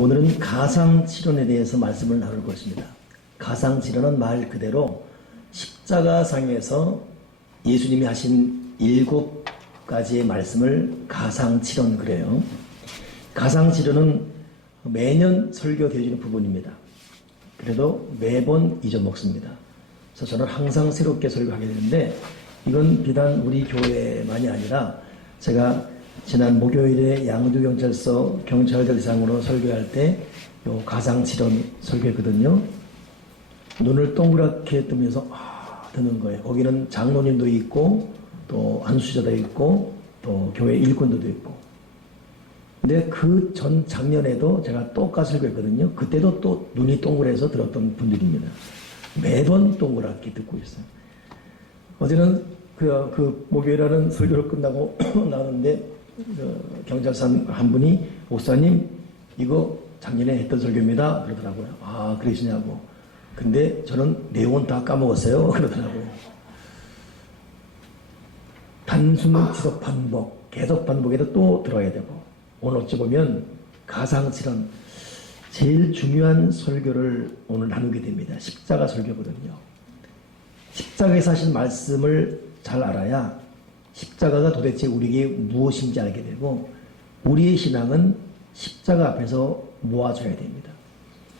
오늘은 가상칠언에 대해서 말씀을 나눌 것입니다. 가상칠언은 말 그대로 십자가상에서 예수님이 하신 7가지의 말씀을 가상칠언 그래요. 가상칠언은 매년 설교되어지는 부분입니다. 그래도 매번 잊어먹습니다. 그래서 저는 항상 새롭게 설교하게 되는데, 이건 비단 우리 교회만이 아니라 제가 지난 목요일에 양주경찰서 경찰들 대상으로 설교할 때 요 가상칠언 설교했거든요. 눈을 동그랗게 뜨면서 드는 거예요. 거기는 장로님도 있고 또 안수자도 있고 또 교회 일꾼들도 있고. 근데 그 전 작년에도 제가 똑같이 설교했거든요. 그때도 또 눈이 동그래서 들었던 분들입니다. 매번 동그랗게 듣고 있어요. 어제는 그 목요일에는 설교를 끝나고 나왔는데 경찰서 한 분이 목사님 이거 작년에 했던 설교입니다 그러더라고요. 아 그러시냐고. 근데 저는 내용은 다 까먹었어요 그러더라고요. 단순 지속 반복, 계속 반복해도 또 들어야 되고, 오늘 어찌 보면 가상칠언 제일 중요한 설교를 오늘 나누게 됩니다. 십자가 설교거든요. 십자가에서 하신 말씀을 잘 알아야 십자가가 도대체 우리에게 무엇인지 알게 되고, 우리의 신앙은 십자가 앞에서 모아져야 됩니다.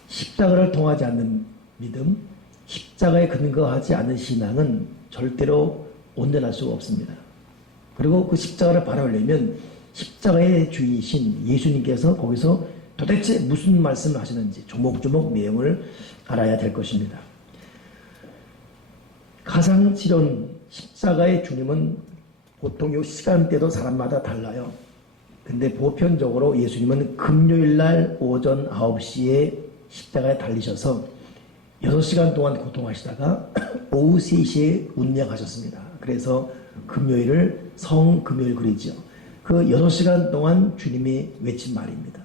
십자가를 통하지 않는 믿음, 십자가에 근거하지 않는 신앙은 절대로 온전할 수가 없습니다. 그리고 그 십자가를 바라보려면 십자가의 주이신 예수님께서 거기서 도대체 무슨 말씀을 하시는지 조목조목 내용을 알아야 될 것입니다. 가상칠언 십자가의 주님은 보통 이 시간대도 사람마다 달라요. 근데 보편적으로 예수님은 금요일날 오전 9시에 십자가에 달리셔서 6시간 동안 고통하시다가 오후 3시에 운명하셨습니다. 그래서 금요일을 성금요일 그리죠. 그 6시간 동안 주님이 외친 말입니다.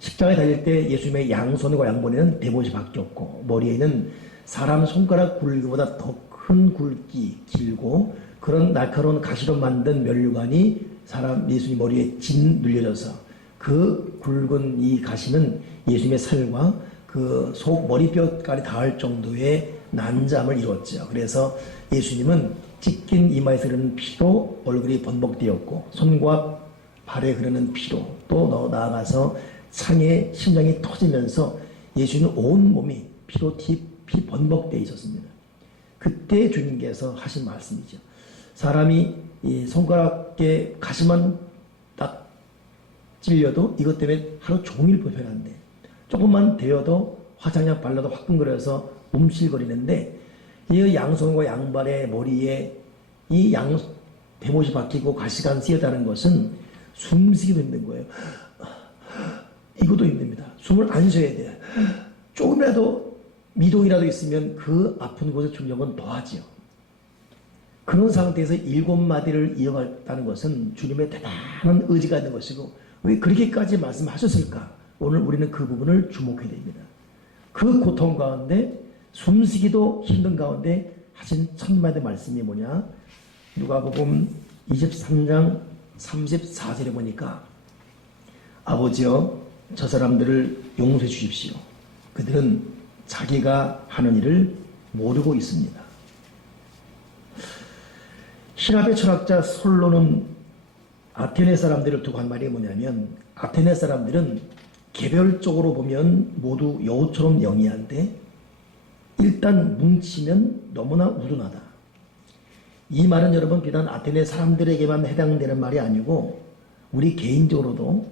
십자가에 달릴 때 예수님의 양손과 양머리는 대못이 바뀌었고, 머리에는 사람 손가락 굵기보다 더 큰 굵기, 길고 그런 날카로운 가시로 만든 면류관이 사람 예수님 머리에 진 눌려져서 그 굵은 이 가시는 예수님의 살과 그 속 머리뼈까지 닿을 정도의 난잠을 이뤘죠. 그래서 예수님은 찢긴 이마에서 흐르는 피로 얼굴이 번복되었고, 손과 발에 흐르는 피로, 또 나아가서 창에 심장이 터지면서 예수님은 온 몸이 피로 피 번복되어 있었습니다. 그때 주님께서 하신 말씀이죠. 사람이 이 손가락에 가시만 딱 찔려도 이것 때문에 하루 종일 불편한데, 조금만 데워도 화장약 발라도 화끈거려서 움찔거리는데, 이 양손과 양발의 머리에 이 대못이 박히고 가시가 쓰였다는 것은 숨쉬기도 힘든 거예요. 이것도 힘듭니다. 숨을 안 쉬어야 돼요. 조금이라도 미동이라도 있으면 그 아픈 곳의 충격은 더하지요. 그런 상태에서 7마디를 이어갔다는 것은 주님의 대단한 의지가 있는 것이고, 왜 그렇게까지 말씀하셨을까? 오늘 우리는 그 부분을 주목해야 됩니다. 그 고통 가운데, 숨쉬기도 힘든 가운데 하신 천마디의 말씀이 뭐냐? 누가복음 23장 34절에 보니까, 아버지여 저 사람들을 용서해 주십시오. 그들은 자기가 하는 일을 모르고 있습니다.希腊의 철학자 솔로는 아테네 사람들을 두고 한 말이 뭐냐면, 아테네 사람들은 개별적으로 보면 모두 여우처럼 영리한데 일단 뭉치면 너무나 우둔하다. 이 말은 여러분 비단 아테네 사람들에게만 해당되는 말이 아니고 우리 개인적으로도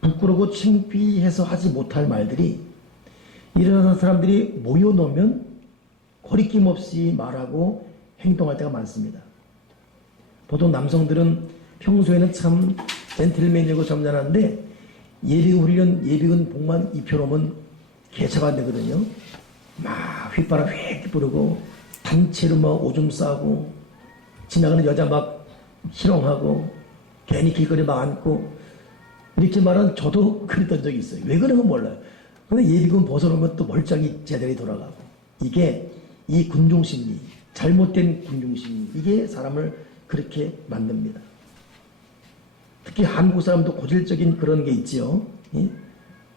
부끄러고 창피해서 하지 못할 말들이 이런 사람들이 모여놓으면 거리낌 없이 말하고 행동할 때가 많습니다. 보통 남성들은 평소에는 참 젠틀맨이고 점잖한데 예비군 훈련, 예비군 복만 입혀놓으면 개차가 안 되거든요. 막 휘바람 휙 부르고 단체로 막 오줌 싸고 지나가는 여자 막 희롱하고 괜히 길거리 막 앉고, 이렇게 말은 저도 그랬던 적이 있어요. 왜 그런 건 몰라요. 근데 예비군 벗어놓으면 또 멀쩡히 제자리 돌아가고, 이게 이 군중심리, 잘못된 군중심리, 이게 사람을 그렇게 만듭니다. 특히 한국 사람도 고질적인 그런 게 있지요. 예?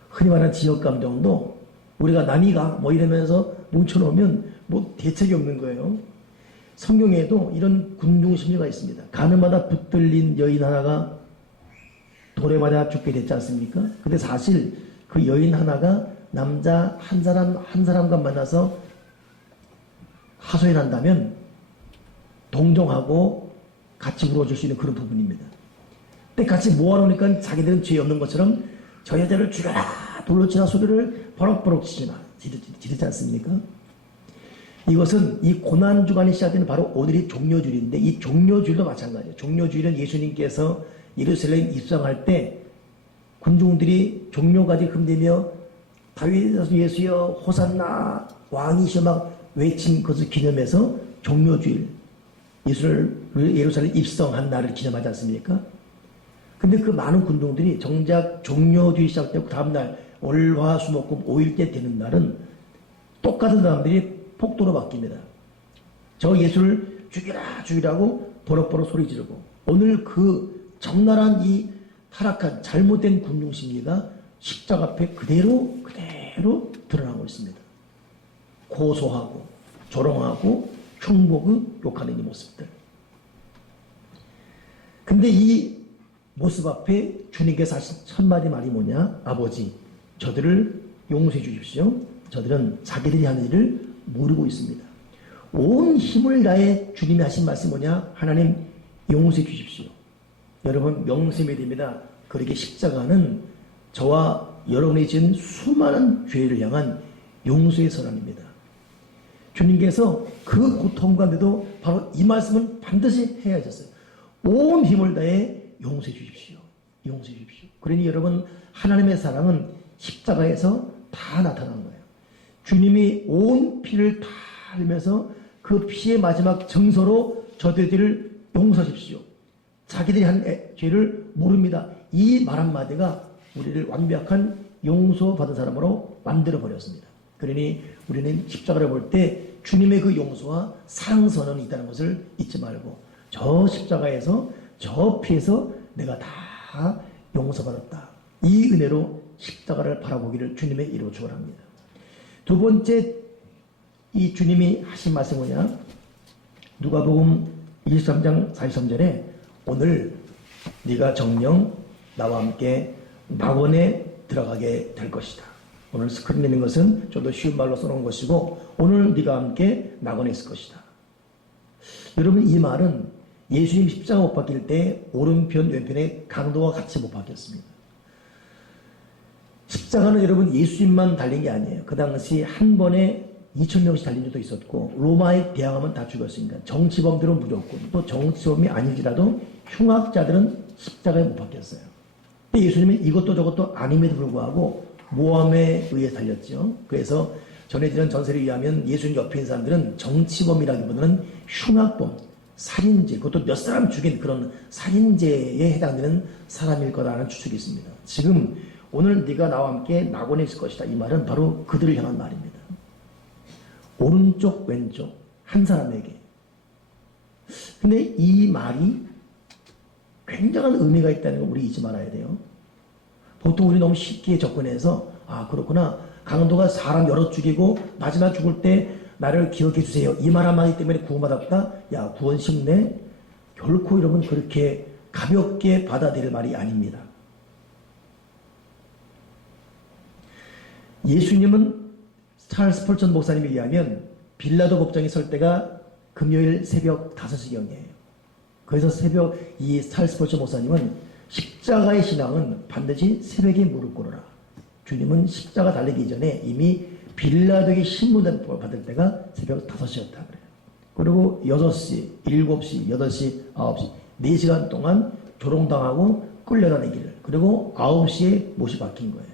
흔히 말하는 지역 감정도 우리가 남이가 뭐 이러면서 뭉쳐놓으면 뭐 대책이 없는 거예요. 성경에도 이런 군중 심리가 있습니다. 가늠하다 붙들린 여인 하나가 돌에 맞아 죽게 됐지 않습니까? 근데 사실 그 여인 하나가 남자 한 사람과 만나서 하소연한다면 동정하고 같이 울어줄 수 있는 그런 부분입니다. 근데 같이 모아놓으니까 자기들은 죄 없는 것처럼 저 여자를 죽여라 돌로 치라 소리를 버럭버럭 지르지 않습니까? 이것은 이 고난주간이 시작되는 바로 오늘이 종려주일인데 이 종려주일도 마찬가지예요. 종려주일은 예수님께서 예루살렘 입성할 때 군중들이 종려가지 흔들며 다윗의 예수여 호산나 왕이시여 막 외친 것을 기념해서 종려주일 예수를 예루살렘 입성한 날을 기념하지 않습니까? 근데 그 많은 군중들이 정작 종려주일 시작되고 다음날 월화수목금 5일째 되는 날은 똑같은 사람들이 폭도로 바뀝니다. 저 예수를 죽이라고 버럭버럭 소리 지르고 오늘 그 적나라한 이 타락한 잘못된 군중심리가 십자가 앞에 그대로 드러나고 있습니다. 고소하고 조롱하고 흉보고 욕하는 이 모습들. 근데 이 모습 앞에 주님께서 하신 첫마디 말이 뭐냐? 아버지, 저들을 용서해 주십시오. 저들은 자기들이 하는 일을 모르고 있습니다. 온 힘을 다해 주님이 하신 말씀 뭐냐? 하나님 용서해 주십시오. 여러분 명심해야 됩니다. 그렇게 십자가는 저와 여러분이 지은 수많은 죄를 향한 용서의 선언입니다. 주님께서 그 고통 가운데도 바로 이 말씀은 반드시 해야 하셨어요. 온 힘을 다해 용서해 주십시오. 용서해 주십시오. 그러니 여러분 하나님의 사랑은 십자가에서 다 나타난 거예요. 주님이 온 피를 다 흘리면서 그 피의 마지막 정서로 저들을 용서하십시오. 자기들이 한 죄를 모릅니다. 이 말 한마디가 우리를 완벽한 용서받은 사람으로 만들어버렸습니다. 그러니 우리는 십자가를 볼 때 주님의 그 용서와 사랑 선언이 있다는 것을 잊지 말고 저 십자가에서 저 피에서 내가 다 용서받았다. 이 은혜로 십자가를 바라보기를 주님의 이름으로 축원합니다. 두 번째 이 주님이 하신 말씀이 뭐냐? 누가복음 23장 43절에 오늘 네가 정녕 나와 함께 낙원에 들어가게 될 것이다. 오늘 스크린에 있는 것은 좀 더 쉬운 말로 써놓은 것이고 오늘 네가 함께 낙원에 있을 것이다. 여러분 이 말은 예수님 십자가 못 박힐 때 오른편 왼편에 강도와 같이 못 박혔습니다. 십자가는 여러분 예수님만 달린 게 아니에요. 그 당시 한 번에 2,000명씩 달린 적도 있었고 로마에 대항하면 다 죽었으니까 정치범들은 무조건 또 정치범이 아니지라도 흉악자들은 십자가에 못 박혔어요. 예수님은 이것도 저것도 아님에도 불구하고 모함에 의해 달렸죠. 그래서 전해지는 전설에 의하면 예수님 옆에 있는 사람들은 정치범이라기보다는 흉악범, 살인죄, 그것도 몇 사람 죽인 그런 살인죄에 해당되는 사람일 거라는 추측이 있습니다. 지금 오늘 네가 나와 함께 낙원에 있을 것이다. 이 말은 바로 그들을 향한 말입니다. 오른쪽 왼쪽 한 사람에게. 근데 이 말이 굉장한 의미가 있다는 걸 우리 잊지 말아야 돼요. 보통 우리 너무 쉽게 접근해서 아 그렇구나 강도가 사람 여러 죽이고 마지막 죽을 때 나를 기억해 주세요. 이 말 한마디 때문에 구원받았다. 야 구원 쉽네. 결코 여러분 그렇게 가볍게 받아들일 말이 아닙니다. 예수님은 찰스 펄천 목사님에 의하면 빌라도 법정에 설 때가 금요일 새벽 5시경이에요. 그래서 새벽 이 찰스 펄천 목사님은 십자가의 신앙은 반드시 새벽에 무릎 꿇어라. 주님은 십자가 달리기 전에 이미 빌라도에게 신문 받을 때가 새벽 5시였다 그래요. 그리고 6시, 7시, 8시, 9시 4시간 동안 조롱당하고 끌려다니기를 그리고 9시에 못이 박힌 거예요.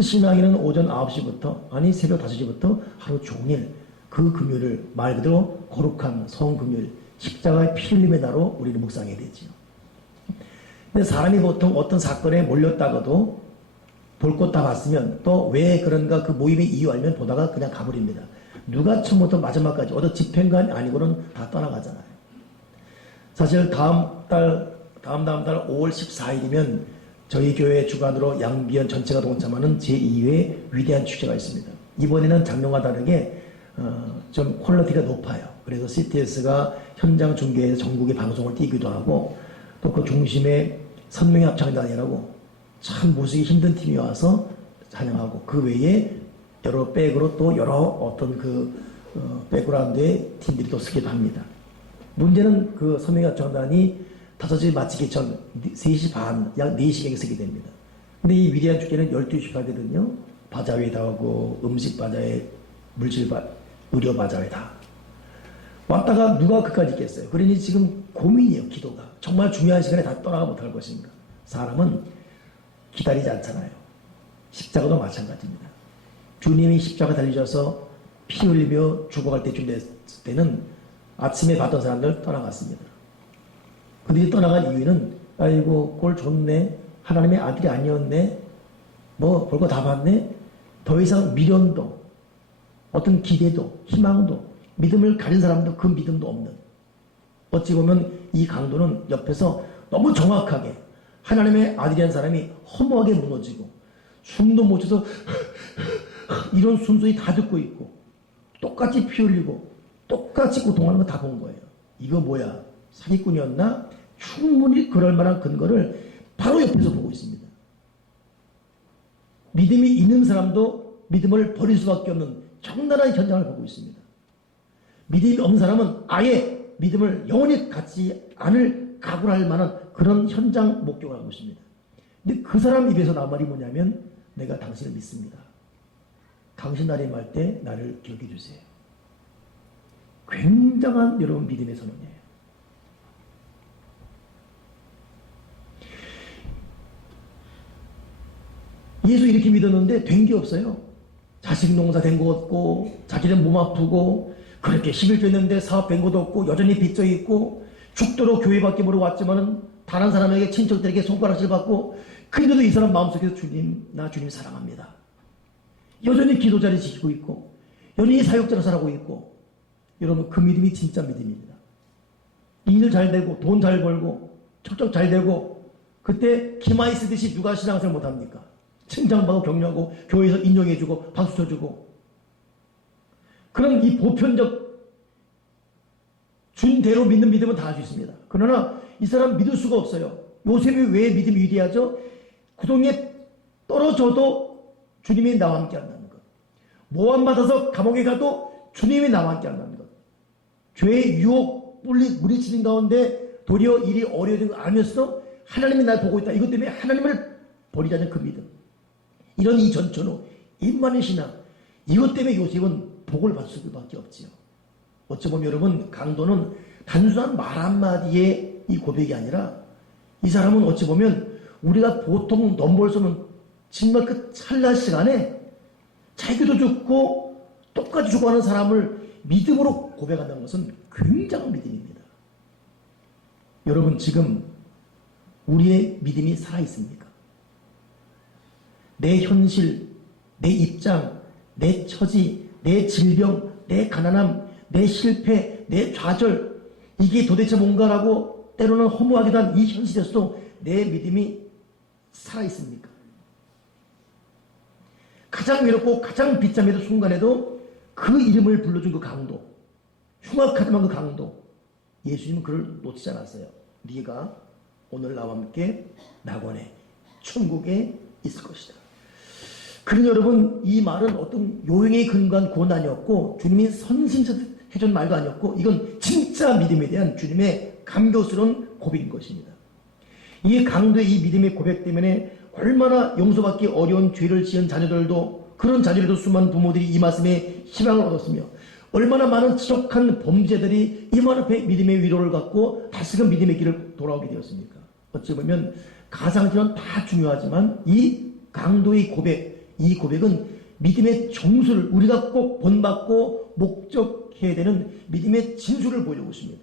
신앙인은 오전 9시부터 아니 새벽 5시부터 하루 종일 그 금요일을 말 그대로 거룩한 성금요일 십자가의 피 흘림의 날로 우리는 묵상해야 되지요. 근데 사람이 보통 어떤 사건에 몰렸다가도 볼 것 다 봤으면 또 왜 그런가 그 모임의 이유 알면 보다가 그냥 가버립니다. 누가 처음부터 마지막까지 어떤 집행관이 아니고는 다 떠나가잖아요. 사실 다음 달 다음 달 5월 14일이면 저희 교회 주관으로 양비원 전체가 동참하는 제2회 위대한 축제가 있습니다. 이번에는 작년과 다르게 좀 퀄리티가 높아요. 그래서 CTS가 현장 중계에서 전국의 방송을 띄기도 하고, 또 그 중심에 선명의 합창단이라고 참 모시기 힘든 팀이 와서 찬양하고, 그 외에 여러 백으로 또 여러 어떤 백그라운드의 팀들이 또 쓰기도 합니다. 문제는 그 선명의 합창단이 5시 마치기 전 3시 반, 약 4시경에 쓰게 됩니다. 근데 이 위대한 축제는 12시까지 되거든요. 바자회 다 오고, 음식 바자회, 물질 의료 바자회 다. 왔다가 누가 그까지 있겠어요? 그러니 지금 고민이에요, 기도가. 정말 중요한 시간에 다 떠나가 못할 것인가. 사람은 기다리지 않잖아요. 십자가도 마찬가지입니다. 주님이 십자가 달리셔서 피 흘리며 죽어갈 때쯤 됐을 때는 아침에 봤던 사람들 떠나갔습니다. 그들이 떠나간 이유는, 아이고 꼴 좋네, 하나님의 아들이 아니었네, 뭐 볼 거 다 봤네, 더 이상 미련도 어떤 기대도 희망도 믿음을 가진 사람도 그 믿음도 없는, 어찌 보면 이 강도는 옆에서 너무 정확하게 하나님의 아들이라는 사람이 허무하게 무너지고 숨도 못 쉬어서 이런 순소리 다 듣고 있고, 똑같이 피 흘리고 똑같이 고통하는 거 다 본 거예요. 이거 뭐야, 사기꾼이었나? 충분히 그럴 만한 근거를 바로 옆에서 보고 있습니다. 믿음이 있는 사람도 믿음을 버릴 수밖에 없는 적나라한 현장을 보고 있습니다. 믿음이 없는 사람은 아예 믿음을 영원히 갖지 않을 각오를 할 만한 그런 현장 목격을 하고 있습니다. 근데 그 사람 입에서 나온 말이 뭐냐면, 내가 당신을 믿습니다. 당신 나를 임할 때 나를 기억해 주세요. 굉장한 여러분 믿음의 선언이에요. 예수 이렇게 믿었는데 된 게 없어요. 자식 농사 된 거 없고, 자기는 몸 아프고, 그렇게 11조 했는데 사업 된 것도 없고, 여전히 빚져 있고, 죽도록 교회밖에 모르고 왔지만은 다른 사람에게, 친척들에게 손가락질 받고, 그런데도 이 사람 마음속에서 주님, 나 주님 사랑합니다. 여전히 기도 자리 지키고 있고, 여전히 사역자로 살아가고 있고. 여러분, 그 믿음이 진짜 믿음입니다. 일 잘 되고, 돈 잘 벌고, 척척 잘 되고, 그때 기마이 쓰듯이 누가 신앙생활 못합니까? 칭찬받고 격려하고 교회에서 인정해주고 박수 쳐주고, 그럼 이 보편적 준대로 믿는 믿음은 다 할 수 있습니다. 그러나 이 사람 믿을 수가 없어요. 요셉이 왜 믿음이 위대하죠? 구덩이에 떨어져도 주님이 나와 함께 한다는 것. 모함받아서 감옥에 가도 주님이 나와 함께 한다는 것. 죄의 유혹 물리치는 가운데 도리어 일이 어려워진 걸 알면서도 하나님이 날 보고 있다. 이것 때문에 하나님을 버리자는 그 믿음. 이런 이 전천후 임만의 신앙, 이것 때문에 요셉은 복을 받을 수밖에 없지요. 어찌 보면 여러분, 강도는 단순한 말 한마디의 이 고백이 아니라, 이 사람은 어찌 보면 우리가 보통 넘볼 수 없는 정말 그 찰나 시간에 자기도 죽고 똑같이 죽어가는 사람을 믿음으로 고백한다는 것은 굉장한 믿음입니다. 여러분, 지금 우리의 믿음이 살아있습니까? 내 현실, 내 입장, 내 처지, 내 질병, 내 가난함, 내 실패, 내 좌절, 이게 도대체 뭔가라고 때로는 허무하기도 한 이 현실에서도 내 믿음이 살아있습니까? 가장 외롭고 가장 비참해도 순간에도 그 이름을 불러준 그 강도, 흉악하지만 그 강도, 예수님은 그를 놓치지 않았어요. 네가 오늘 나와 함께 낙원에, 천국에 있을 것이다. 그러니 여러분, 이 말은 어떤 요행에 근거한 고난이었고, 주님이 선심해준 말도 아니었고, 이건 진짜 믿음에 대한 주님의 감격스러운 고백인 것입니다. 이 강도의 이 믿음의 고백 때문에 얼마나 용서받기 어려운 죄를 지은 자녀들도, 그런 자녀들도 수많은 부모들이 이 말씀에 희망을 얻었으며, 얼마나 많은 지독한 범죄들이 이 말 앞에 믿음의 위로를 갖고 다시금 믿음의 길을 돌아오게 되었습니까? 어찌 보면 가상실은 다 중요하지만 이 강도의 고백, 이 고백은 믿음의 정수를, 우리가 꼭 본받고 목적해야 되는 믿음의 진수를 보여주고 있습니다.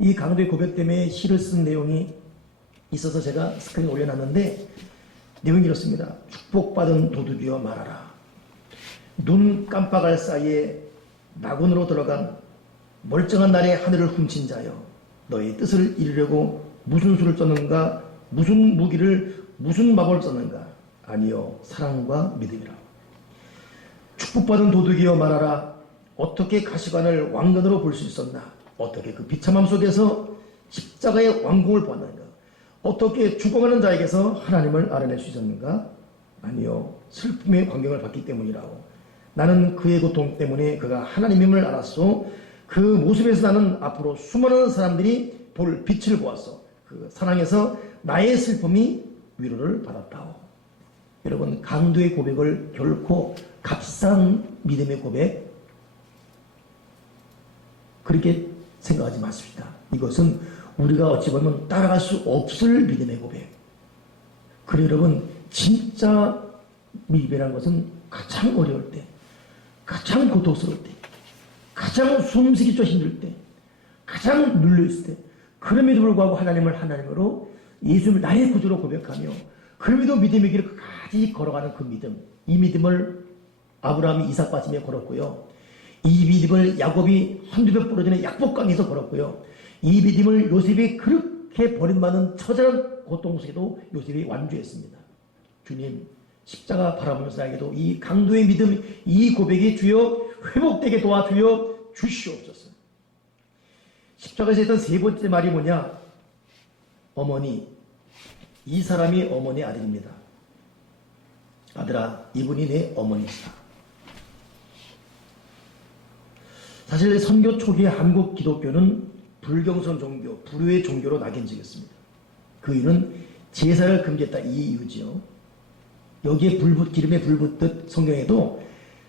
이 강도의 고백 때문에 시를 쓴 내용이 있어서 제가 스크린에 올려놨는데, 내용이 이렇습니다. 축복받은 도둑이여 말하라. 눈 깜빡할 사이에 낙원으로 들어간 멀쩡한 날의 하늘을 훔친 자여, 너의 뜻을 이루려고 무슨 수를 썼는가? 무슨 무기를, 무슨 마법을 썼는가? 아니요, 사랑과 믿음이라. 축복받은 도둑이여 말하라. 어떻게 가시관을 왕관으로 볼 수 있었나? 어떻게 그 비참함 속에서 십자가의 왕궁을 보았는가? 어떻게 죽어가는 자에게서 하나님을 알아낼 수 있었는가? 아니요, 슬픔의 광경을 봤기 때문이라고. 나는 그의 고통 때문에 그가 하나님임을 알았소. 그 모습에서 나는 앞으로 수많은 사람들이 볼 빛을 보았어. 그 사랑에서 나의 슬픔이 위로를 받았다오. 여러분, 강도의 고백을 결코 값싼 믿음의 고백 그렇게 생각하지 마십시다. 이것은 우리가 어찌 보면 따라갈 수 없을 믿음의 고백. 그래 여러분, 진짜 믿음이라는 것은 가장 어려울 때, 가장 고통스러울 때, 가장 숨쉬기 좀 힘들 때, 가장 눌려있을 때, 그럼에도 불구하고 하나님을 하나님으로 예수님을 나의 구주로 고백하며 그럼에도 믿음의 길을 끝까지 걸어가는 그 믿음, 이 믿음을 아브라함이 이삭 받으며 걸었고요. 이 믿음을 야곱이 한두 배 부러지는 약복강에서 걸었고요. 이 믿음을 요셉이 그렇게 버림받는 처절한 고통 속에도 요셉이 완주했습니다. 주님, 십자가 바라보면서 나에게도 이 강도의 믿음, 이 고백이 주여 회복되게 도와주여 주시옵소서. 십자가에서 했던 세 번째 말이 뭐냐? 어머니, 이 사람이 어머니 아들입니다. 아들아, 이분이 내 어머니시다. 사실 선교 초기에 한국 기독교는 불경선 종교, 불교의 종교로 낙인지었습니다. 그 이유는 제사를 금지했다, 이 이유지요. 여기에 기름에 불 붙듯 성경에도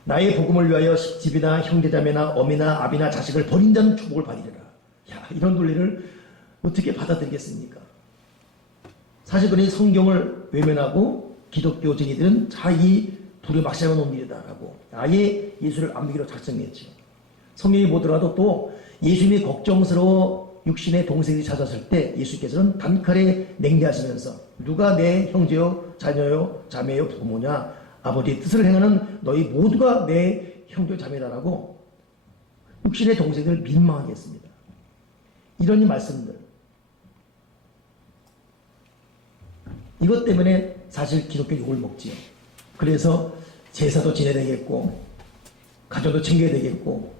나의 복음을 위하여 집이나 형제자매나 어미나 아비나 자식을 버린 자는 축복을 받으리라. 야, 이런 논리를 어떻게 받아들이겠습니까? 사실 그는 성경을 외면하고 기독교 증인들은 자기 불을 막시하는 놈들이다라고 아예 예수를 안 믿기로 작성했죠. 성경에 보더라도 또 예수님이 걱정스러워 육신의 동생이 찾았을 때 예수께서는 단칼에 냉대하시면서 누가 내 형제요 자녀요 자매요 부모냐 아버지의 뜻을 행하는 너희 모두가 내 형제 자매다라고 육신의 동생을 민망하게 했습니다. 이런 이 말씀들, 이것 때문에 사실 기독교 욕을 먹지요. 그래서 제사도 지내야 되겠고 가정도 챙겨야 되겠고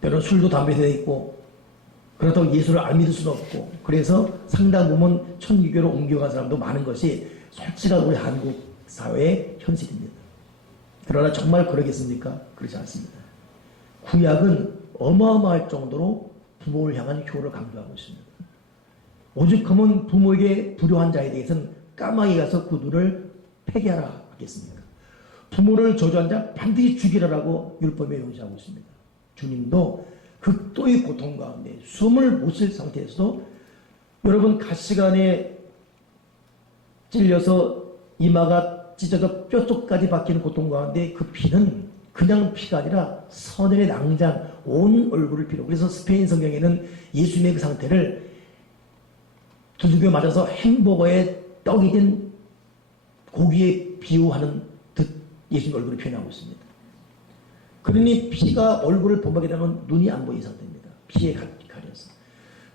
때로는 술도 담배도 되겠고 그렇다고 예수를 안 믿을 수는 없고 그래서 상당 부분 천주교로 옮겨간 사람도 많은 것이 솔직한 우리 한국 사회의 현실입니다. 그러나 정말 그러겠습니까? 그렇지 않습니다. 구약은 어마어마할 정도로 부모를 향한 효를 강조하고 있습니다. 오죽하면 부모에게 불효한 자에 대해서는 까마귀 가서 그 눈을 폐기하라 하겠습니까? 부모를 저주한 자 반드시 죽이라라고 율법에 명시하고 있습니다. 주님도 극도의 고통 가운데 숨을 못 쉴 상태에서도 여러분 가시관에 찔려서 이마가 찢어져 뼈쪽까지 박히는 고통 가운데 그 피는 그냥 피가 아니라 선의 낭장 온 얼굴을 피로. 그래서 스페인 성경에는 예수님의 그 상태를 두들겨 맞아서 햄버거에 떡이 된 고기에 비유하는 듯 예수님 얼굴을 표현하고 있습니다. 그러니 피가 얼굴을 범벅에 되면 눈이 안 보이는 상태입니다. 피에 가려서.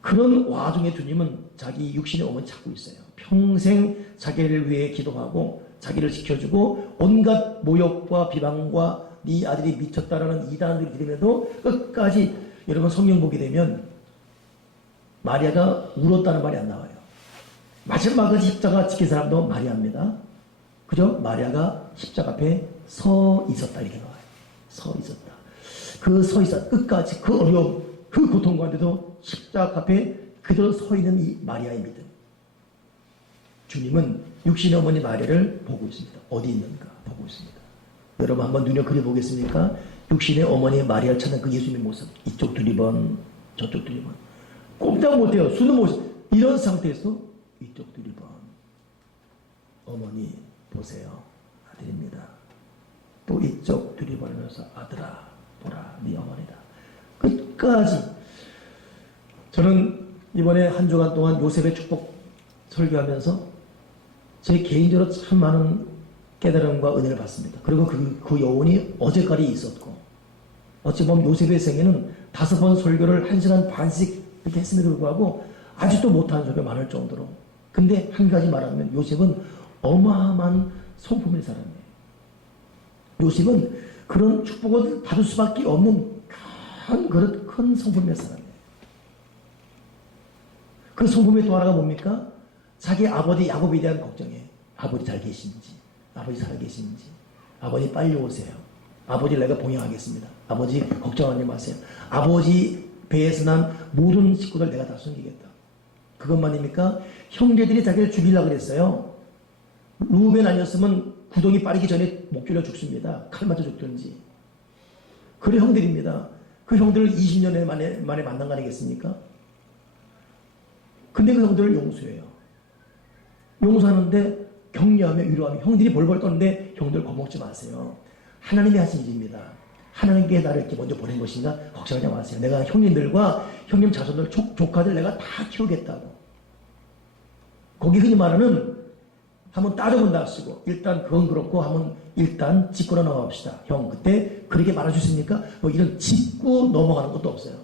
그런 와중에 주님은 자기 육신의 어머니 찾고 있어요. 평생 자기를 위해 기도하고 자기를 지켜주고 온갖 모욕과 비방과 네 아들이 미쳤다라는 이단들이 들으면도 끝까지 여러분 성경 보게 되면 마리아가 울었다는 말이 안 나와요. 마지막까지 십자가 지킨 사람도 마리아입니다. 그죠? 마리아가 십자가 앞에 서 있었다 이렇게 나와요. 서 있었다. 그 서 있었다. 끝까지 그 어려움, 그 고통 가운데도 십자가 앞에 그대로 서 있는 이 마리아의 믿음. 주님은 육신의 어머니 마리아를 보고 있습니다. 어디 있는가 보고 있습니다. 여러분 한번 눈여 그려보겠습니까? 육신의 어머니 마리아를 찾는 그 예수님의 모습. 이쪽 두리번, 저쪽 두리번. 꼼짝 못해요. 수는 못. 이런 상태에서 이쪽 두리번. 어머니 보세요. 아들입니다. 또 이쪽 두리번하면서 아들아 보라 네 어머니다. 끝까지. 저는 이번에 한 주간 동안 요셉의 축복 설교하면서 제 개인적으로 참 많은 깨달음과 은혜를 받습니다. 그리고 그 여운이 어제까지 있었고 어찌 보면 요셉의 생애는 5번 설교를 1시간 반씩 이렇게 했음에도 불구하고 아직도 못하는 소리가 많을 정도로. 근데 한 가지 말하면 요셉은 어마어마한 성품의 사람이에요. 요셉은 그런 축복을 받을 수밖에 없는 큰 성품의 사람이에요. 그 성품의 또 하나가 뭡니까? 자기 아버지 야곱에 대한 걱정이에요. 아버지 잘 계시는지, 아버지 잘 계시는지, 아버지 빨리 오세요. 아버지 내가 봉양하겠습니다. 아버지 걱정하지 마세요. 아버지 배에서 난 모든 식구들 내가 다 숨기겠다. 그것만입니까? 형제들이 자기를 죽이려고 그랬어요. 루벤 아니었으면 구덩이 빠르기 전에 목 졸려 죽습니다. 칼 맞아 죽든지. 그래 형들입니다. 그 형들을 20년 만에 만난 거 아니겠습니까? 근데 그 형들을 용서해요. 용서하는데 격려하며 위로하며 형들이 벌벌 떠는데 형들 겁먹지 마세요. 하나님이 하신 일입니다. 하나님께 나를 이렇게 먼저 보낸 것인가 걱정하지 마세요. 내가 형님들과 형님 자손들 조카들 내가 다 키우겠다고. 거기 흔히 말하는 한번 따져본다 쓰고 일단 그건 그렇고 한번 일단 짚고 넘어갑시다. 형 그때 그렇게 말할 수 있습니까? 뭐 이런 짚고 넘어가는 것도 없어요.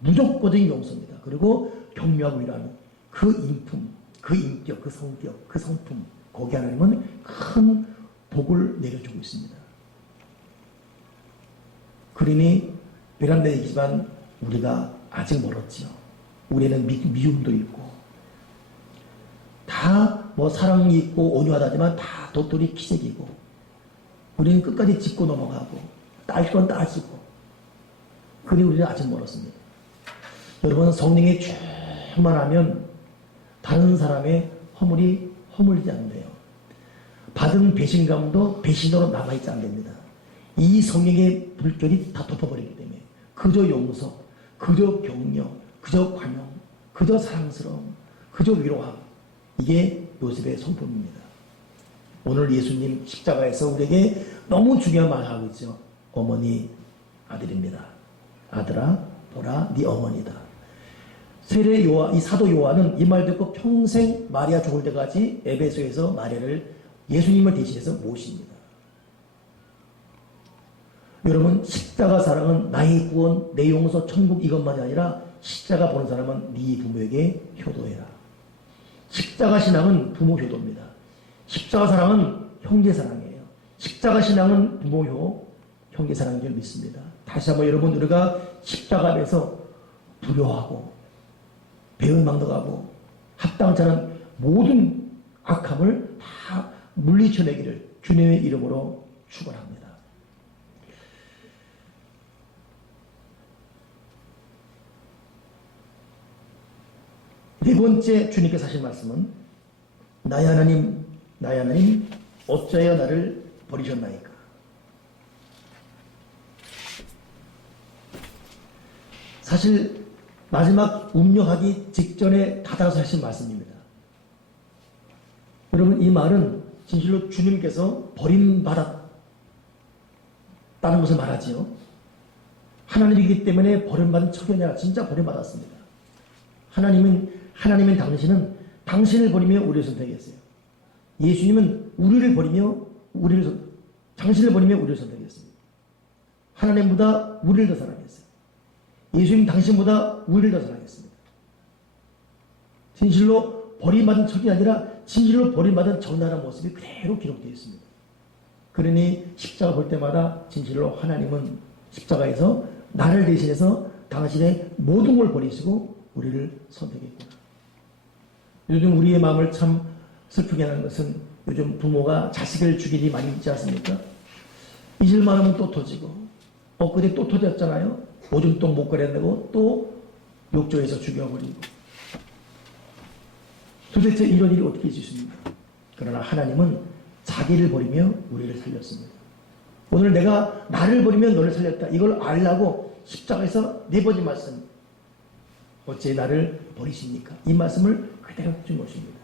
무조건적인 용서입니다. 그리고 격려하고 위로하는 그 인품, 그 인격, 그 성격, 그 성품 거기 하나님은 큰 복을 내려주고 있습니다. 그러니 베란다 얘기지만 우리가 아직 멀었지요. 우리는 미움도 있고 다 뭐 사랑이 있고 온유하다지만 다 도토리 키재기고 우리는 끝까지 짚고 넘어가고 따질 건 따지고 그러니 우리는 아직 멀었습니다. 여러분 성령이 충만하면 다른 사람의 허물이 허물리지 않는데요. 받은 배신감도 배신으로 남아있지 않습니다. 이 성령의 불결이 다 덮어버리기 때문에 그저 용서, 그저 격려, 그저 관용, 그저 사랑스러움, 그저 위로함 이게 요셉의 성품입니다. 오늘 예수님 십자가에서 우리에게 너무 중요한 말을 하고 있죠. 어머니 아들입니다. 아들아 보라 네 어머니다. 세례 요한, 이 사도 요한은 이 말 듣고 평생 마리아 죽을 때까지 에베소에서 마리아를 예수님을 대신해서 모십니다. 여러분 십자가 사랑은 나의 구원, 내 용서, 천국 이것만이 아니라 십자가 보는 사람은 네 부모에게 효도해라. 십자가 신앙은 부모 효도입니다. 십자가 사랑은 형제 사랑이에요. 십자가 신앙은 부모 형제 사랑인 줄 믿습니다. 다시 한번 여러분 우리가 십자가 앞에서 두려워하고 배은망덕하고 합당치 않은 모든 악함을 다 물리쳐내기를 주님의 이름으로 축원합니다. 네 번째 주님께서 하신 말씀은 나의 하나님 어찌하여 나를 버리셨나이까. 사실 마지막 운명하기 직전에 다다라서 하신 말씀입니다. 여러분 이 말은 진실로 주님께서 버림받았다는 것을 말하지요. 하나님이기 때문에 버림받은 척이 아니라 진짜 버림받았습니다. 하나님은 당신을 버리며 우리를 선택했어요. 예수님은 당신을 버리며 우리를 선택했습니다. 하나님보다 우리를 더 사랑했어요. 예수님 당신보다 우리를 더 사랑했습니다. 진실로 버림받은 척이 아니라 진실로 버림받은 적나라한 모습이 그대로 기록되어 있습니다. 그러니 십자가 볼 때마다 진실로 하나님은 십자가에서 나를 대신해서 당신의 모든 걸 버리시고 우리를 선택했구나. 요즘 우리의 마음을 참 슬프게 하는 것은 요즘 부모가 자식을 죽일 일이 많이 있지 않습니까? 잊을만 하면 또 터지고 엊그제 또 터졌잖아요. 오줌똥 못 가려내고 또 욕조에서 죽여버리고 도대체 이런 일이 어떻게 있을 수 있습니까? 그러나 하나님은 자기를 버리며 우리를 살렸습니다. 오늘 내가 나를 버리며 너를 살렸다. 이걸 알라고 십자가에서 네 번째 말씀 어째 나를 버리십니까? 이 말씀을 그대로 준 것입니다.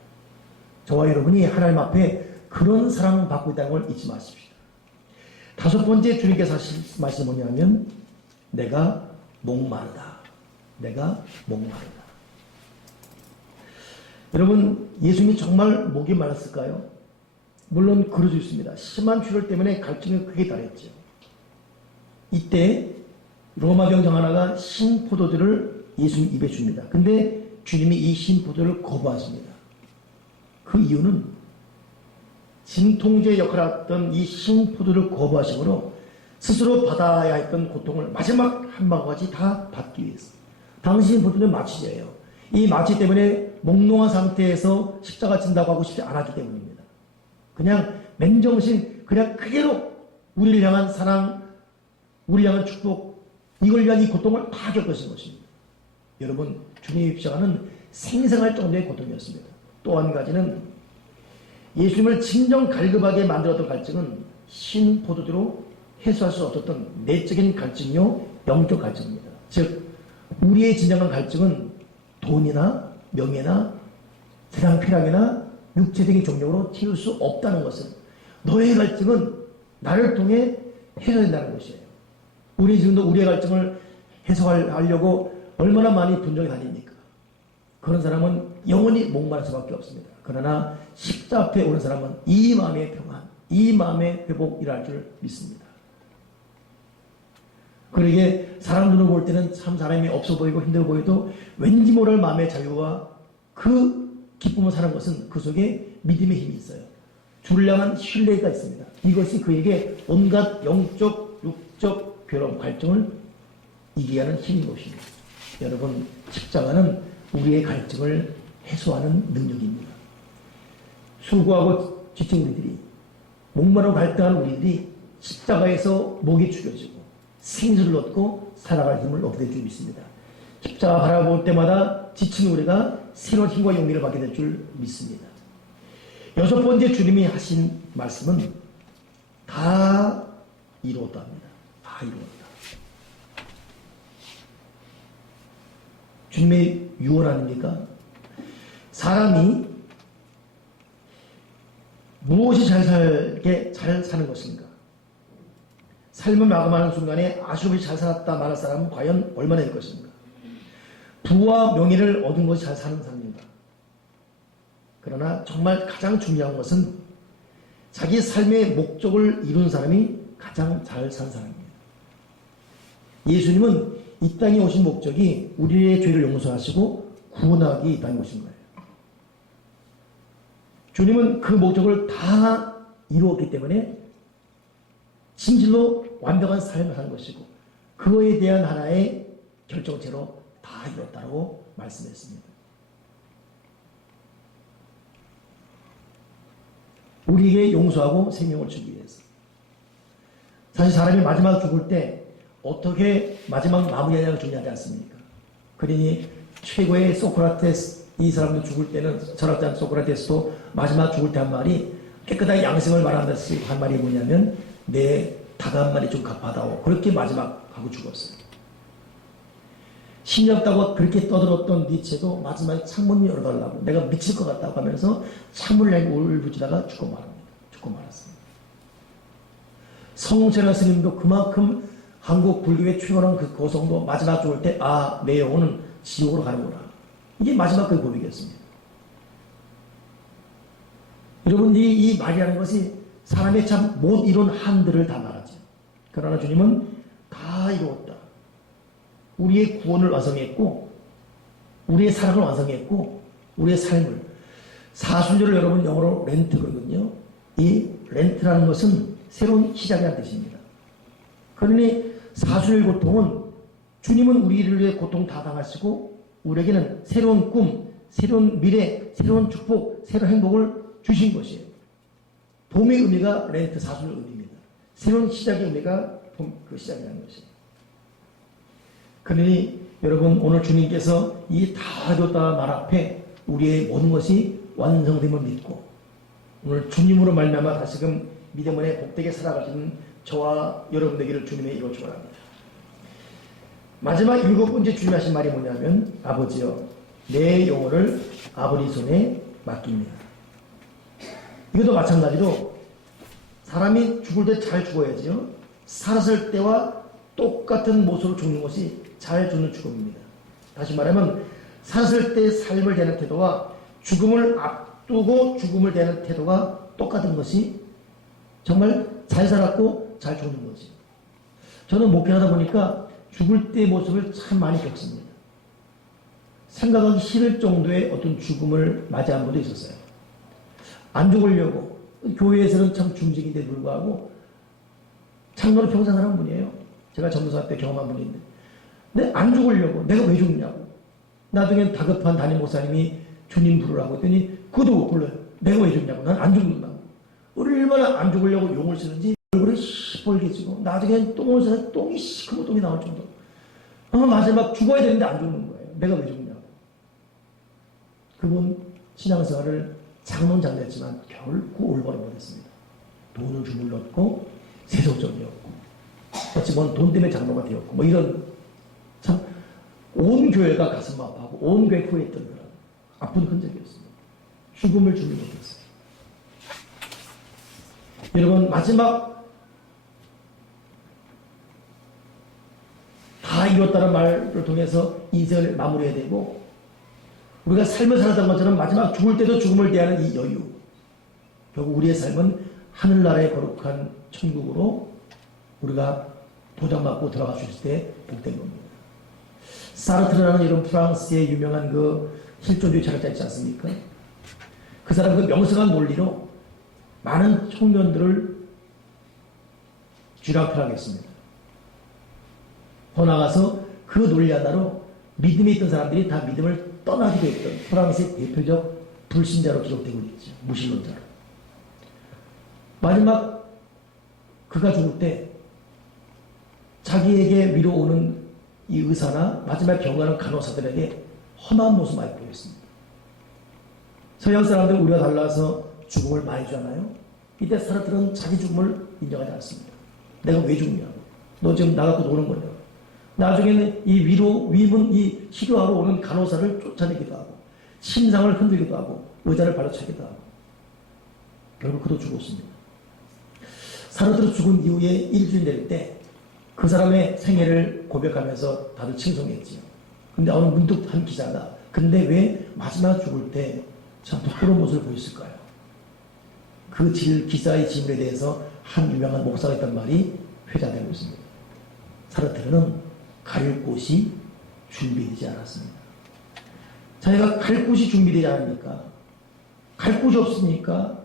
저와 여러분이 하나님 앞에 그런 사랑을 받고 있다는 걸 잊지 마십시오. 다섯 번째 주님께서 하신 말씀이 뭐냐면 내가 목마르다. 내가 목마르다. 여러분 예수님이 정말 목이 말랐을까요? 물론 그럴 수 있습니다. 심한 출혈 때문에 갈증이 크게 달했죠. 이때 로마 병장 하나가 신포도주를 예수님 입에 줍니다. 근데 주님이 이 신포도를 거부하십니다. 그 이유는 진통제 역할을 했던 이 신포도를 거부하심으로 스스로 받아야 했던 고통을 마지막 한 방울까지 다 받기 위해서. 당신 포도는 마취제예요. 이 마취 때문에 몽롱한 상태에서 십자가 진다고 하고 싶지 않았기 때문입니다. 그냥 맨정신 그냥 그대로 우리를 향한 사랑, 우리를 향한 축복, 이걸 위한 이 고통을 다 겪으신 것입니다. 여러분, 주님의 십자가는 생생할 정도의 고통이었습니다. 또 한 가지는 예수님을 진정 갈급하게 만들었던 갈증은 신포도주로 해소할 수 없었던 내적인 갈증이요, 영적 갈증입니다. 즉, 우리의 진정한 갈증은 돈이나 명예나 세상 쾌락이나 육체적인 종력으로 채울 수 없다는 것은, 너의 갈증은 나를 통해 해소된다는 것이에요. 우리 지금도 우리의 갈증을 해소하려고 얼마나 많이 분정에 다닙니까? 그런 사람은 영원히 목마를 수밖에 없습니다. 그러나 십자 앞에 오는 사람은 이 마음의 평안, 이 마음의 회복 일할 줄 믿습니다. 그러기에 사람 눈으로 볼 때는 참 사람이 없어 보이고 힘들어 보여도 왠지 모를 마음의 자유와 그 기쁨을 사는 것은 그 속에 믿음의 힘이 있어요. 주를 향한 신뢰가 있습니다. 이것이 그에게 온갖 영적, 육적 괴로움, 갈증을 이기게 하는 힘인 것입니다. 여러분, 십자가는 우리의 갈증을 해소하는 능력입니다. 수고하고 지친 우리들이, 목마르고 갈등하는 우리들이 십자가에서 목이 죽여지고 생수를 얻고 살아갈 힘을 얻게 될 줄 믿습니다. 십자가 바라볼 때마다 지친 우리가 새로운 힘과 용기를 받게 될 줄 믿습니다. 여섯 번째 주님이 하신 말씀은 다 이루었다 합니다. 다 이루었다. 주님의 유언 아닙니까? 사람이 무엇이 잘 사는 것인가? 삶을 마감하는 순간에 아쉬움이 잘 살았다 말할 사람은 과연 얼마나 될 것인가? 부와 명예를 얻은 것이 잘 사는 사람입니다. 그러나 정말 가장 중요한 것은 자기 삶의 목적을 이룬 사람이 가장 잘 산 사람입니다. 예수님은 이 땅에 오신 목적이 우리의 죄를 용서하시고 구원하기 있다는 것인 거예요. 주님은 그 목적을 다 이루었기 때문에 진실로 완벽한 삶을 사는 것이고 그거에 대한 하나의 결정체로 다 이뤘다고 말씀했습니다. 우리에게 용서하고 생명을 주기 위해서. 사실 사람이 마지막 죽을 때 어떻게 마지막 마무리하냐가 중요하지 않습니까? 그러니 최고의 소크라테스, 이 사람도 죽을 때는 철학자 소크라테스도 마지막 죽을 때 한 말이 깨끗하게 양심을 말한다시 한 말이 뭐냐면 내 닭 한 마리 좀 갚아다오. 그렇게 마지막 하고 죽었어요. 힘이 없다고 그렇게 떠들었던 니체도 마지막에 창문 열어달라고 내가 미칠 것 같다고 하면서 창문을 향해 울부짖다가 죽고 말합니다. 죽고 말았습니다. 성세라 스님도 그만큼 한국 불교의 최고는 그 고성도 마지막 죽을 때 내 영혼은 지옥으로 가는구나. 이게 마지막 그 고백이었습니다. 여러분, 이 말이라는 것이 사람의 참 못 이룬 한들을 다 말하죠. 그러나 주님은 다 이루었다. 우리의 구원을 완성했고 우리의 사랑을 완성했고 우리의 삶을, 사순절을 여러분 영어로 렌트거든요. 이 렌트라는 것은 새로운 시작이라는 뜻입니다. 그러니 사순절 고통은 주님은 우리를 위해 고통 다 당하시고 우리에게는 새로운 꿈, 새로운 미래, 새로운 축복, 새로운 행복을 주신 것이에요. 봄의 의미가 렌트 사순절 의미입니다. 새로운 시작의 의미가 그 시작이라는 것이에요. 그러니 여러분, 오늘 주님께서 이 다 이뤘다 말 앞에 우리의 모든 것이 완성됨을 믿고 오늘 주님으로 말미암아 다시금 믿음 안에 복되게 살아가시는 저와 여러분 되기를 주님의 이로 축원합니다. 마지막 일곱 번째 주님이 하신 말이 뭐냐면 아버지여 내 영혼을 아버지 손에 맡깁니다. 이것도 마찬가지로 사람이 죽을 때 잘 죽어야지요. 살았을 때와 똑같은 모습으로 죽는 것이 잘 죽는 죽음입니다. 다시 말하면 살았을 때 삶을 대하는 태도와 죽음을 앞두고 죽음을 대하는 태도가 똑같은 것이 정말 잘 살았고 잘 죽는 거지. 저는 목회하다 보니까 죽을 때의 모습을 참 많이 겪습니다. 생각하기 싫을 정도의 어떤 죽음을 맞이한 분도 있었어요. 안 죽으려고. 교회에서는 참 중직인데 불구하고 참으로 평생 사는 분이에요. 제가 전도사 때 경험한 분인데. 근데 안 죽으려고. 내가 왜 죽냐고. 나중엔 다급한 담임 목사님이 주님 부르라고 했더니 그도 못 불러요. 내가 왜 죽냐고. 난 안 죽는다고. 얼마나 안 죽으려고 용을 쓰는지 얼굴이 시뻘개지고 나중엔 똥을 싸서 똥이 시커먼 똥이 나올 정도로. 마지막 죽어야 되는데 안 죽는 거예요. 내가 왜 죽냐고. 그분 신앙생활을 장론장대했지만 결코 올바로 못했습니다. 돈을 주물렀고 세속적이었고 어찌 보면 돈 때문에 장로가 되었고 뭐 이런 참 온 교회가 가슴 아파하고 온 교회 후회했던 그런 아픈 흔적이었습니다. 죽음을 준비 못했어요. 여러분 마지막 다 이뤘다는 말을 통해서 인생을 마무리해야 되고 우리가 삶을 살았던 것처럼 마지막 죽을 때도 죽음을 대하는 이 여유 결국 우리의 삶은 하늘나라의 거룩한 천국으로 우리가 보장받고 들어갈 수 있을 때 복된 겁니다. 사르트르라는 이런 프랑스의 유명한 그 실존주의 철학자 있지 않습니까? 그 사람 그 명성한 논리로 많은 청년들을 쥐락펴락했습니다. 더 나아가서 그 논리 하나로 믿음에 있던 사람들이 다 믿음을 떠나기도 했던 프랑스의 대표적 불신자로 기록되고 있죠. 무신론자로. 마지막 그가 죽을 때 자기에게 위로 오는 이 의사나 마지막 병원하는 간호사들에게 험한 모습 많이 보였습니다. 서양 사람들은 우리가 달라서 죽음을 많이 주잖아요. 이때 사람들은 자기 죽음을 인정하지 않습니다. 내가 왜 죽냐고. 너 지금 나가고 노는 거냐고. 나중에는 이 위로, 위문, 이 치료하러 오는 간호사를 쫓아내기도 하고, 심상을 흔들기도 하고, 의자를 발라차기도 하고, 결국 그도 죽었습니다. 사르트르 죽은 이후에 일주일 낼 때, 그 사람의 생애를 고백하면서 다들 칭송했지요. 근데 어느 문득 한 기자가, 근데 왜 마지막 죽을 때 참 부끄러운 모습을 보였을까요? 그 기자의 질문에 대해서 한 유명한 목사가 했던 말이 회자되고 있습니다. 사르트르는 갈 곳이 준비되지 않았습니다. 자기가 갈 곳이 준비되지 않으니까, 갈 곳이 없으니까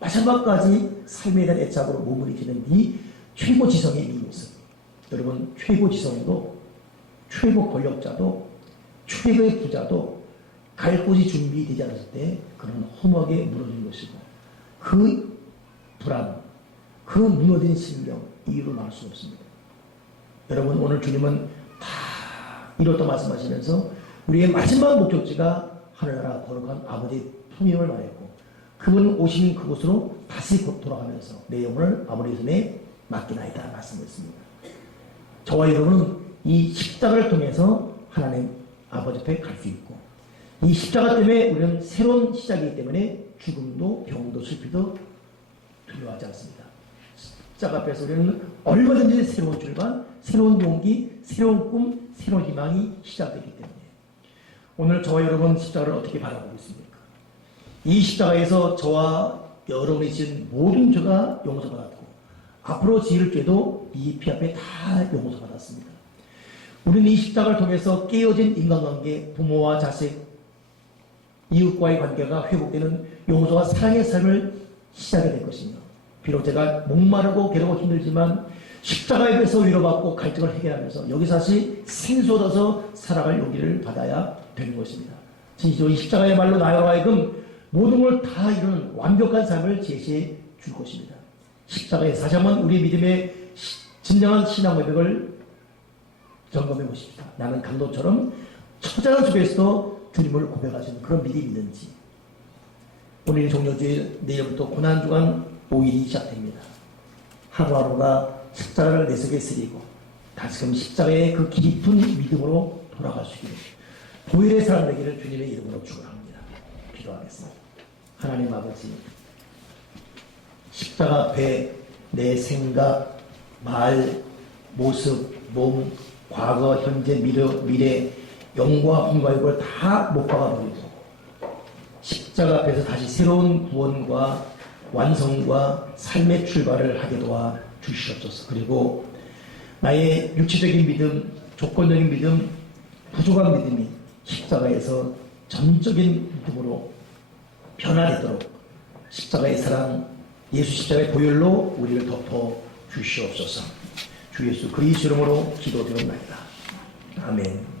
마지막까지 삶에 대한 애착으로 몸을 익히는 이 최고지성의 이 모습. 여러분, 최고지성도, 최고 권력자도, 최고의 부자도 갈 곳이 준비되지 않았을 때 그런 허무하게 무너진 것이고, 그 불안, 그 무너진 심령, 이유로 나올 수 없습니다. 여러분, 오늘 주님은 다 이렇다 말씀하시면서 우리의 마지막 목적지가 하늘나라 거룩한 아버지의 풍요를 말했고, 그분 오신 그곳으로 다시 곧 돌아가면서 내 영혼을 아버지의 손에 맡기나이다 말씀했습니다. 저와 여러분은 이 십자가를 통해서 하나님 아버지 앞에 갈 수 있고, 이 십자가 때문에 우리는 새로운 시작이기 때문에 죽음도 병도 슬피도 두려워하지 않습니다. 십자가 앞에서 우리는 얼마든지 새로운 출발, 새로운 용기, 새로운 꿈, 새로운 희망이 시작되기 때문에 오늘 저와 여러분 십자가를 어떻게 바라보고 있습니까? 이 십자가에서 저와 여러분이 지은 모든 죄가 용서받았고 앞으로 지을 죄도 이 피 앞에 다 용서받았습니다. 우리는 이 십자가를 통해서 깨어진 인간관계, 부모와 자식, 이웃과의 관계가 회복되는 용서와 사랑의 삶을 시작이 될 것이며, 비록 제가 목마르고 괴롭고 힘들지만 십자가에서 위로받고 갈등을 해결하면서 여기서 다시 생수 얻어서 살아갈 용기를 받아야 되는 것입니다. 진실로 이 십자가의 말로 나로 하여금 모든 걸 다 이루는 완벽한 삶을 제시해 줄 것입니다. 십자가의 다시 한번 우리 믿음의 진정한 신앙 고백을 점검해 보십시다. 나는 강도처럼 처절한 속에서도 주님을 고백하시는 그런 믿음이 있는지. 오늘이 종료주일, 내일부터 고난주간 5일이 시작됩니다. 하루하루가 십자가를 내 속에 쓰리고 다시금 십자가의 그 깊은 믿음으로 돌아갈 수 있기를, 보일의 사람 되기를 주님의 이름으로 축원합니다. 기도하겠습니다. 하나님 아버지, 십자가 앞에 내 생각, 말, 모습, 몸, 과거, 현재, 미래, 영과 혼과 육을 다 못 박아버리고 십자가 앞에서 다시 새로운 구원과 완성과 삶의 출발을 하게 도와 주시옵소서. 그리고 나의 육체적인 믿음, 조건적인 믿음, 부족한 믿음이 십자가에서 전적인 믿음으로 변화되도록 십자가의 사랑, 예수 십자가의 보혈로 우리를 덮어 주시옵소서. 주 예수 그리스도 이름으로 기도드립니다. 아멘.